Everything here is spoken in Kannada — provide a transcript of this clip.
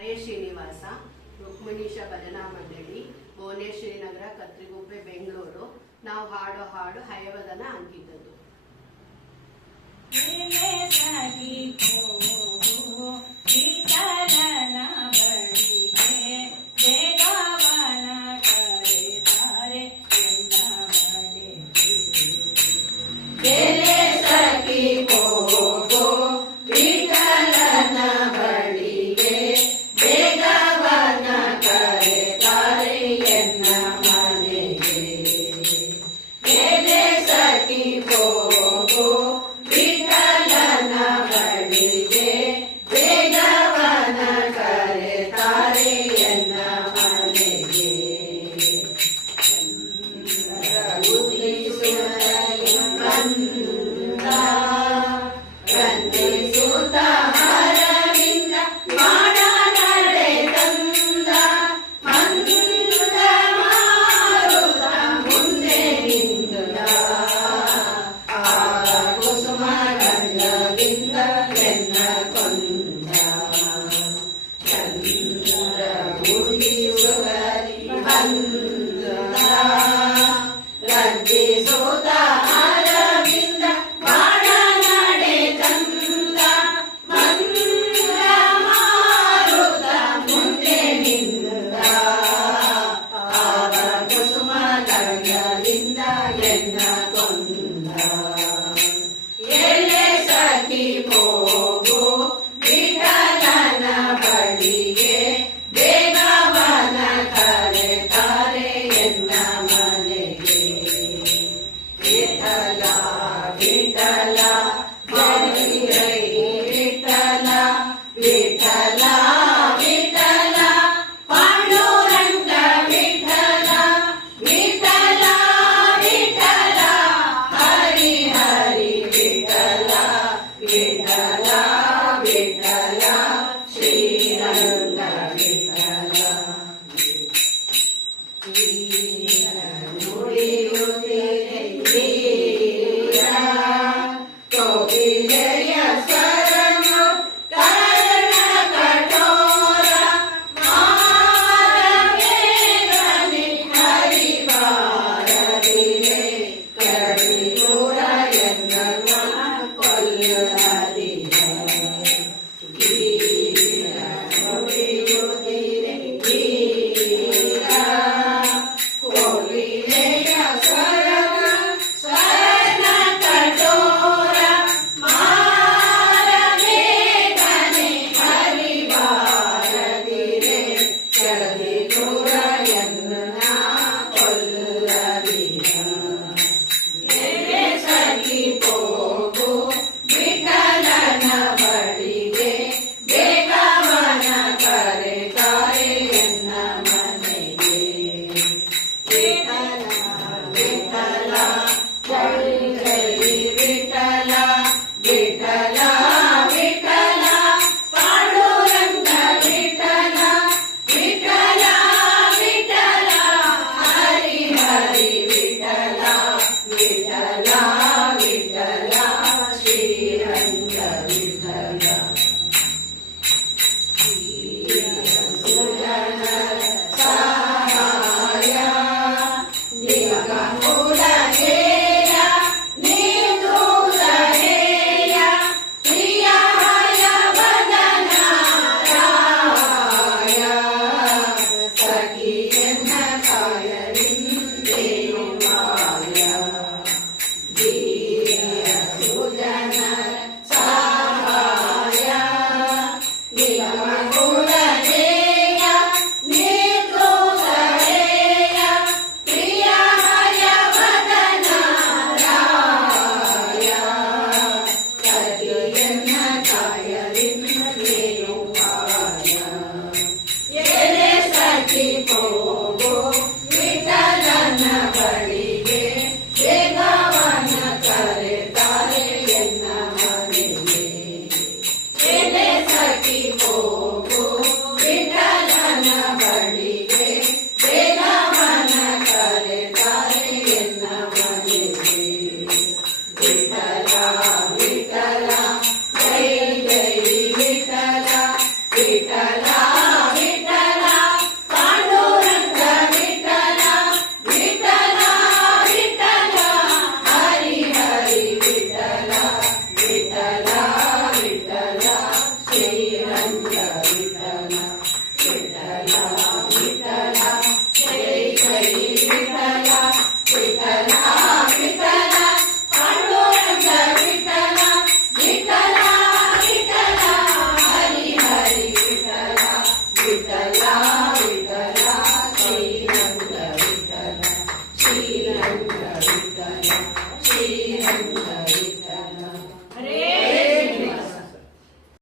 ಅಯ್ಯ ಶ್ರೀನಿವಾಸ, ರುಕ್ಮಿಣೀಶ ಭಜನಾ ಮಂಡಳಿ ಭುವನೇಶ್ವರಿ ನಗರ, ಕತ್ರಿಗುಪ್ಪೆ, ಬೆಂಗಳೂರು. ನಾವು ಹಾಡೋ ಹಾಡು ಹಯವದನ ಅಂಕಿದ್ದದ್ದು ಸಾಗಿ